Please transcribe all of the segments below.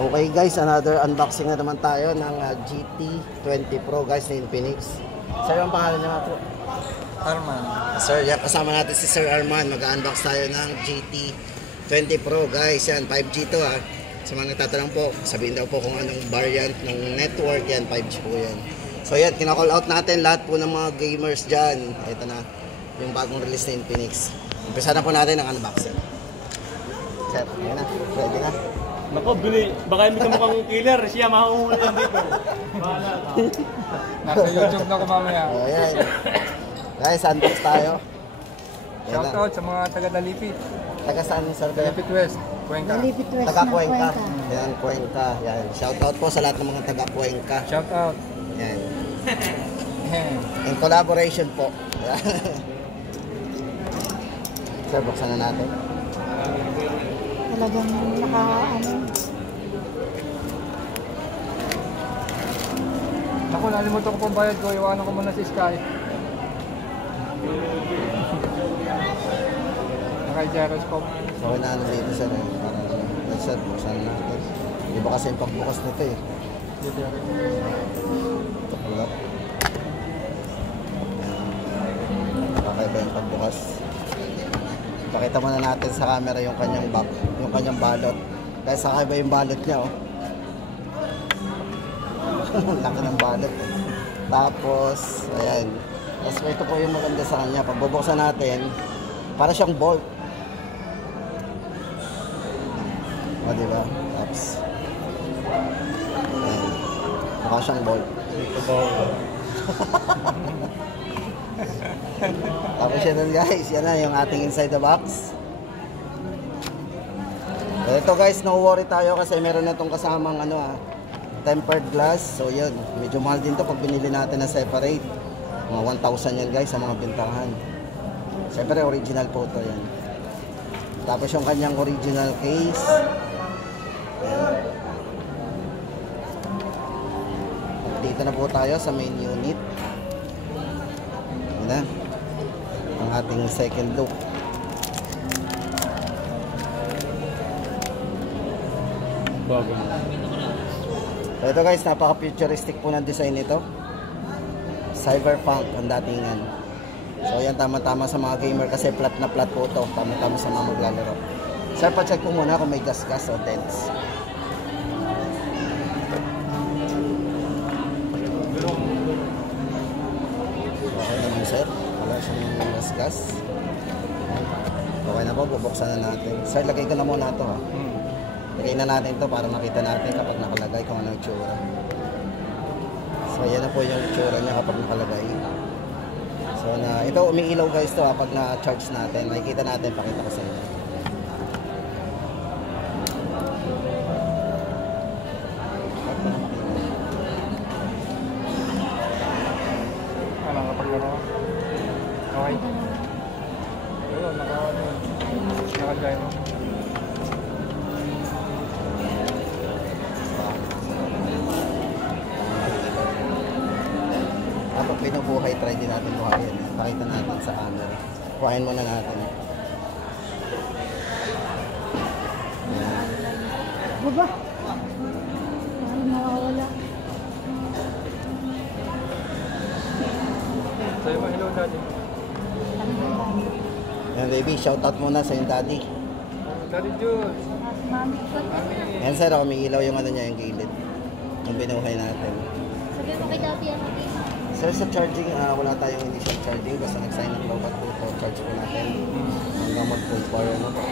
Okay guys, another unboxing na naman tayo ng GT20 Pro guys na Infinix. Sir, ang pangalan niya po? Arman. Sir, yan, kasama natin si Sir Arman. Mag-unbox tayo ng GT20 Pro guys. Yan, 5G to ha. Sa mga nagtatanong po, sabihin daw po kung anong variant ng network yan, 5G po yan. So yan, kinakall out natin lahat po ng mga gamers dyan. Ito na, yung bagong release na Infinix. Umpisa na po natin ang unboxing. Sir, yan na, ready na. Nako, baka hindi ka mukhang killer, siya mahuhuli yan dito. Bahala ka. Nasa YouTube na ko mamaya. Ayan. Guys, unbox tayo. Shoutout sa mga taga-Dalipit. Taga saan, Sir? Dalipit West, Cuenca. Dalipit West Taga ng Cuenca. Cuenca. Yan, Cuenca. Yan. Shoutout po sa lahat ng mga taga Cuenca. Shoutout. Yan. In collaboration po. Yan. Sir, buksan na natin. Talagang Ako, nalimutan ko pang bayad ko. Iwanan ko muna si Sky. Naka-gyroscope. So, inaano dito, Sir. Para, Sir, buksan na natin. Di ba kasi yung pagbukas nito eh. Dito. Ito pula. Kakaiba yung pagbukas. Pakita muna natin sa camera yung kanyang back, yung kanyang balot. Dahil sa kakaiba yung balot niya, oh. Laki ng balot eh. Tapos, ayan. Tapos ito po yung maganda sa kanya. Pag bubuksan natin, para siyang bolt. O, diba? Tapos, ayan. Mukha siyang bolt. Tapos yan nun guys, yan na yung ating inside the box. Ito guys, no worry tayo kasi meron na itong kasamang tempered glass. So yun, medyo mahal din to pag binili natin na separate. Mga 1,000 yan guys sa mga bintahan. Siyempre original po to yan. Tapos yung kanyang original case. Ayan. Dito na po tayo sa main unit. Yan na ang ating second look. Bago. So ito guys, napaka-futuristic po ng design nito. Cyberpunk ang datingan. So yan, tama-tama sa mga gamer kasi flat na flat po ito. Tama-tama sa mga maglalaro. Sir, pa-check po muna kung may gas-gas o dents. Okay naman sir. Wala siyang gas-gas. Okay na po, bubuksan na natin. Sir, lagay ko na muna ito ha. Lagay na natin ito para makita natin kapag nakalagay kung ano yung tsura. So yan na po yung tsura niya kapag nakalagay. So ito umiilaw guys to ha, pag na-charge natin. Makikita natin, pakita ko sa inyo. Ano kapag gano'n? Okay. Ayun, naka-gyro. Kapag pinubuhay, try din natin buhayin. Pakita natin sa camera. Buhayin muna natin. Baba. Parang nawawala. Sa'yo mo, hello daddy. Yan baby, shoutout muna sa yung daddy. Daddy Jules. Mami. Mami. Yan sir, umiilaw yung niya, yung gilid. Yung binuhay natin. Sabi mo kay Daddy yan. Sir, sa charging, wala tayong initial charging. Basta nag-sign ng robot po ito. Charge po natin. Hanggang mag-full power na po.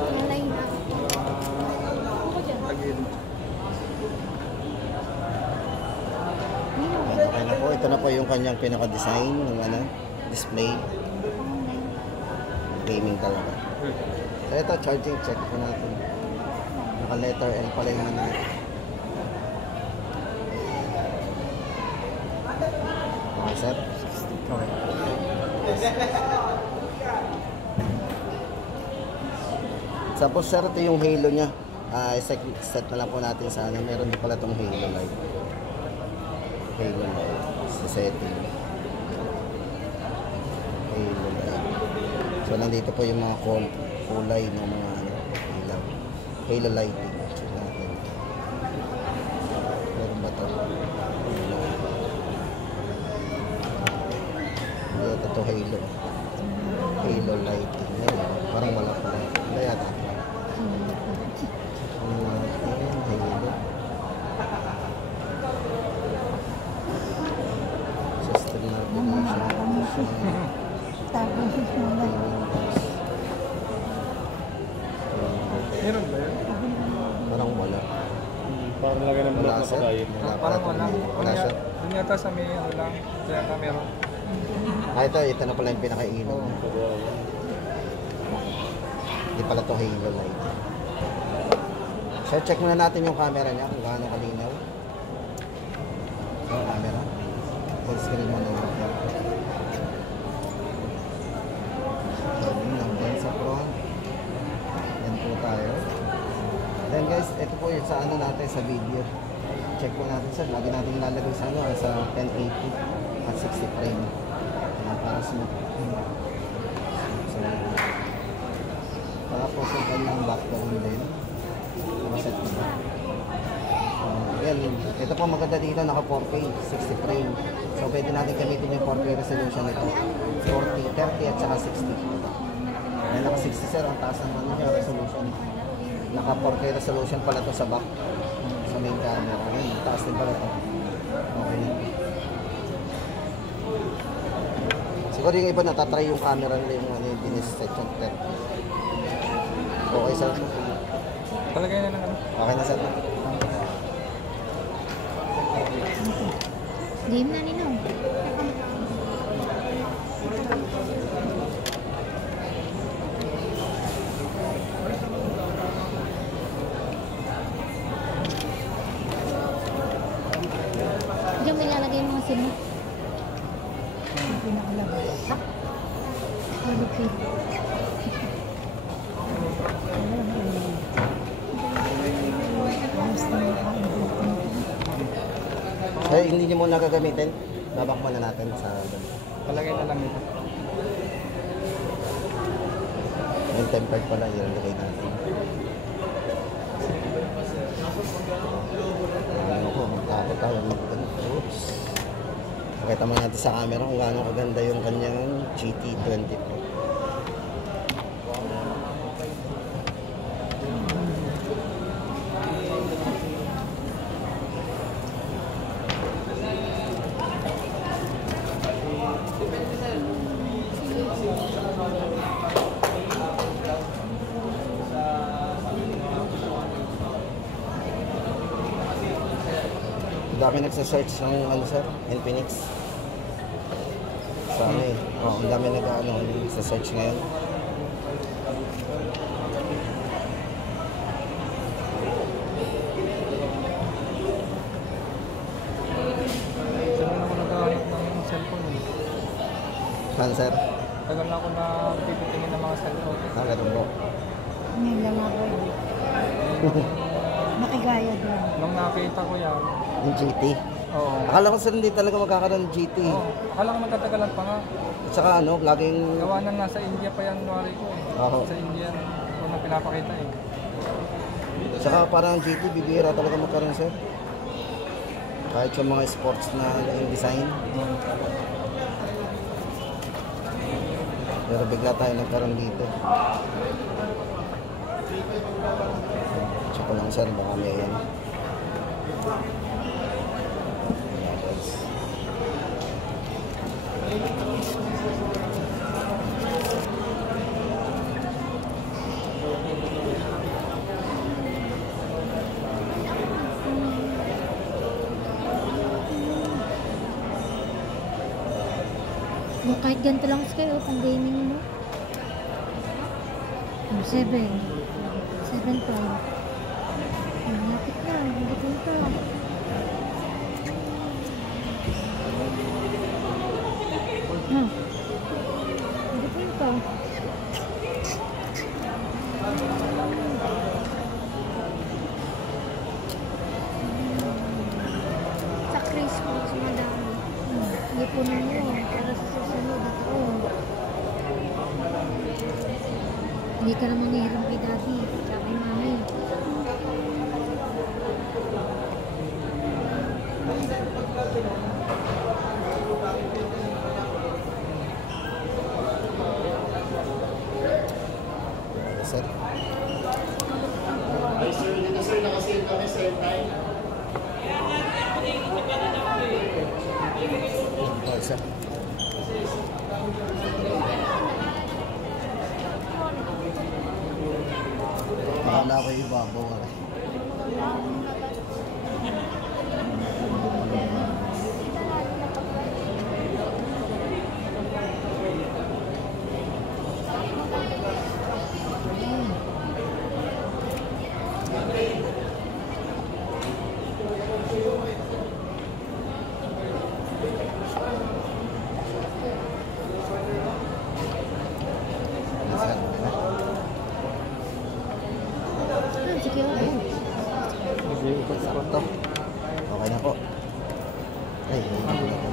Nalay na. Tagil. Okay na po. Ito na po yung kanyang pinaka-design ng display. Gaming talaga. So ito, charging check po natin. Naka-letter L pala yung Okay, sir. Tapos sir, ito yung halo niya. Set na lang po natin sa ano. Meron din pala itong halo light. Halo light. Sa setting. Halo light. So nandito po yung mga kulay ng mga ano, ilaw. Halo lighting. Check natin. Meron ba ito? Ito halo. Halo lighting. Parang wala pala. Wala yata. Halo. System navigation. Tapos wala. Meron ba yun? Parang wala. Parang lagay ng Wala block na sir. patayin. Parang wala. Wala sir. Yun yata sa may ano lang. Kaya na meron. Ito na pala yung pinakainom. Hindi pala ito halo light. So check muna natin yung camera niya kung gaano kalinaw. So camera. Full screen mo na natin. Loading lang din sa front. Yan po tayo. Then guys, ito po yung sa ano natin sa video. Check po natin sir. Lagi natin ilalagay sa ano sa 1080 at 60 frame. Yan para smooth. Tapos yung kanyang background din. Nakaset na ba? Yan, ito po maganda dito, naka 4K, 60 frame. So pwede natin gamitin yung 4K resolution nito. 40, 30 at saka 60. Yan, naka 60 sir, ang taas naman yung resolution. Naka 4K resolution pala to sa back. Sa main camera. Yan, taas din pala to. Okay. Siguro yung iba natatry yung camera nila yung ano yung diniset yung 30. Okay sir. Talagay na lang ano. Okay na sir. Game na nino. Diyan may lalagay yung mga sim mo. Ang pinakalagay. Malupit. Ay, hindi niyo muna gagamitin. Babak muna natin sa Talagay na lang ito. yung tempered pala, ilalagay natin. Ano ko, magtakot tayo. Oops. Pakita mo natin sa camera kung gaano kaganda yung kanyang GT20 Pro. Dami nagsa-search ng ano sir, Infinix. Sa ano eh. Oh, ang dami nag-ano, nagsa-search ngayon. Tagal na ako naghahanap ng cellphone. Saan sir? Tagal na ako na tipitingin ng mga cellphone. Ganun po. Ngayon lang ako eh. Nakigaya doon. Nung nakita ko yan, Yung GT. oo. Akala ko sir hindi talaga magkakaroon ng GT. Oo. Akala ko magtatagalan pa nga. At saka ano, laging... Gawa na nasa India pa yan, January ko eh. Oo. Sa India, kung na pinapakita eh. Saka parang GT, bibihira talaga magkaroon sir. Kahit yung mga sports na yung design. Pero bigla tayo nagkaroon dito. Check ko lang sir, baka may yan. Kahit ganito lang kayo, pang gaming mo. 7. 7.5. Malapit na, hanggang pa. Hanggang pa. kunin mo para sa susunod na taon. Hindi ka naman nahirap kay daddy, tsaka kay mami. Sir. Ay, sir, dito sir, nakasave kami same time. Oh, sir. Akala ko ibabaw ka rin. Sige, okay. Sakto. Okay na po. Ay, hindi na po.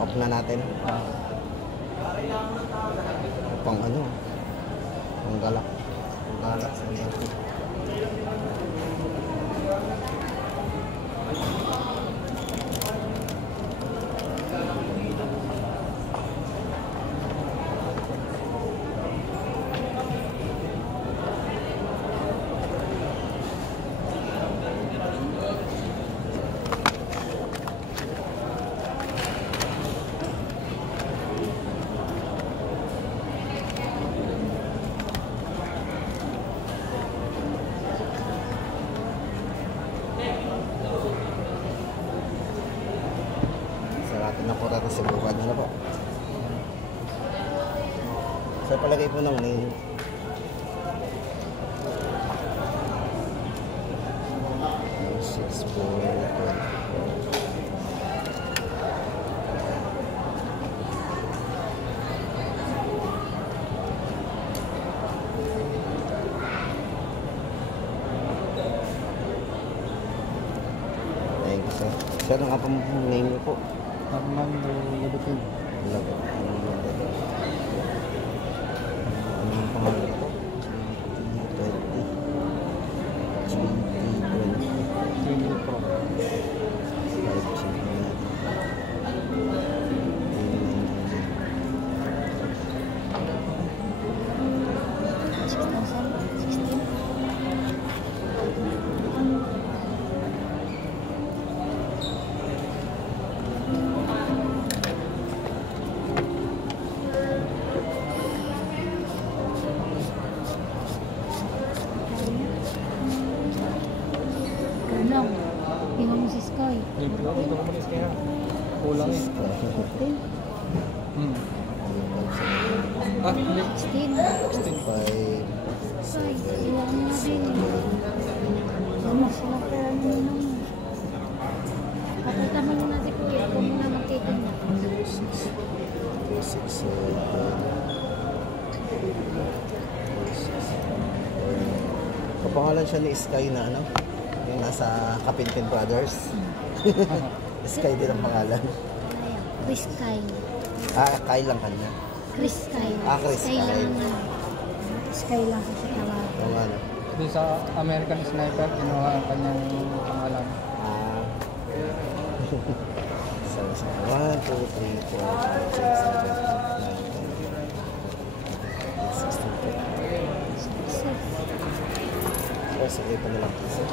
Off na natin. Pang ano? Pang galak. Pang galak. Sarapin na po natin sa bukan nyo na po. So palagay po ng name. Six, four, thank you, sir. Sir, ang nga po name niyo po? Armando Labutin. Lagot. Anong pangalan po? GT20. Trinity Pro. 5G. Kulang. Tingnan mo si Sky. Dito ko malis kaya. Kulang eh. 14, Ah, hindi. 16. 5, Sky, iwan mo na din. Ano sila pera mo naman. Pakita mo muna si Kuya. Ikaw muna magtitinda. 6, 7. Kapangalan siya ni Sky na ano? Yung nasa Kapinpin Brothers. Sky din ang pangalan. Chris Sky. Kyle lang kanya. Chris Sky. Chris Sky. lang naman. Sky lang kasi tawag. Yung ano? Di sa American Sniper, kinuha ang kanyang pangalan. So, 1, 2, 3, 4, 5, 6, 7, 8, 9, 10, 11, 12, 13, 14, 15, 16. Sige pa nalang isa.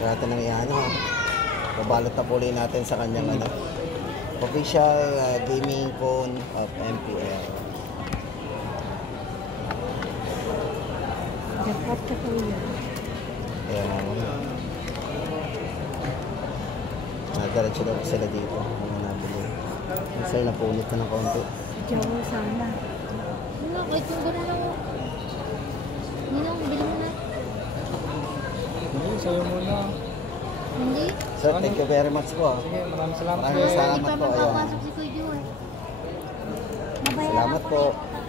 Kaya nang iyan ha. Babalot na puli natin sa kanyang ano. Official gaming phone of MPL. Dapat ka po yun. Diretso daw sila dito. Mga nabili. Sir, napunit na ng konti. Jowa sana. Wala, kahit yung gano'n lang. Hindi lang, bili mo na. Hindi, sa'yo muna. Hindi. Sir, thank you very much po. Sige, maraming salamat. Maraming Hindi salamat pa po. Ayan. magpapasok si Kuya Joy. Mabayaran Salamat ko po. na.